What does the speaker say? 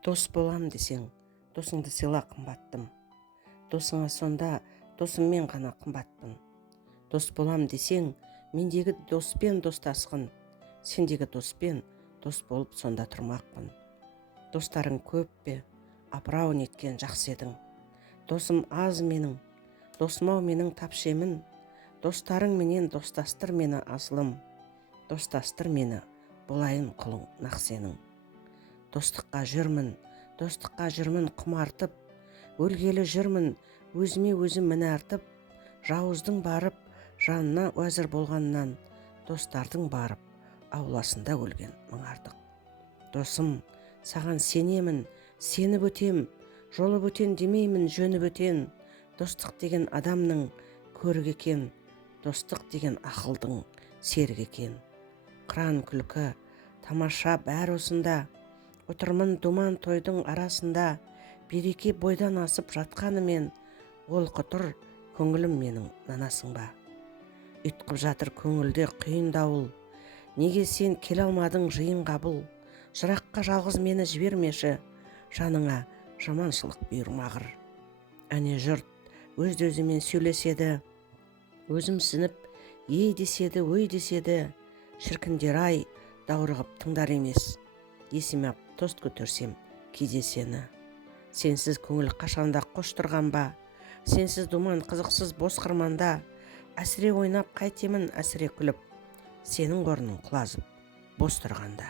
Дос болам десең, досыңды сыйла қымбаттым. Досыңа сонда досыңмен ғана қымбатпын. Дос болам десең, мендегі доспен достасқын, сендегі доспен дос болып сонда тұрмақпын. Достарың көп пе, апырау неткен жақсы едің. Досым аз менің, досмау менің тапшемін. Достарың менен достастыр мені асылым. Достастыр мені, болайын құлың нақ сенің. Достыққа жүрмін құмартып, өлгелі жүрмін өзіме өзім мін артып, жауыздың барып жанына уәзір болғаннан, достардың барып ауласында өлген мың артық. Досым, саған сенемін, сені бөтем, жолы бөтен демеймін, жөні бөтен. Достық деген адамның көрігі екен, достық деген ақылдың серігі екен. Қыран күлкі, тамаша бәрі осында, отырмын думан тойдың арасында, береке бойдан асып жатқанымен, ол құтыр көңілім менің нанасың ба? Үйтқып жатыр көңілде құйын дауыл, неге сен келе алмадың жиын қабыл? Жыраққа жалғыз мені жібермеші, жаныңа жаманшылық бұйырмағыр. Әне жұрт өз-өзімен сөйлеседі, өзімсініп ей деседі, ой деседі, шіркіндер ай даурығып тыңдар емес. Есіме ап тост көтерсем кейде сені. Сенсіз көңіл қашанда қош тұрған ба? Сенсіз думан қызықсыз бос қырманда, әсіре ойнап қайтемін әсіре күліп, сенің орның құлазып бос тұрғанда.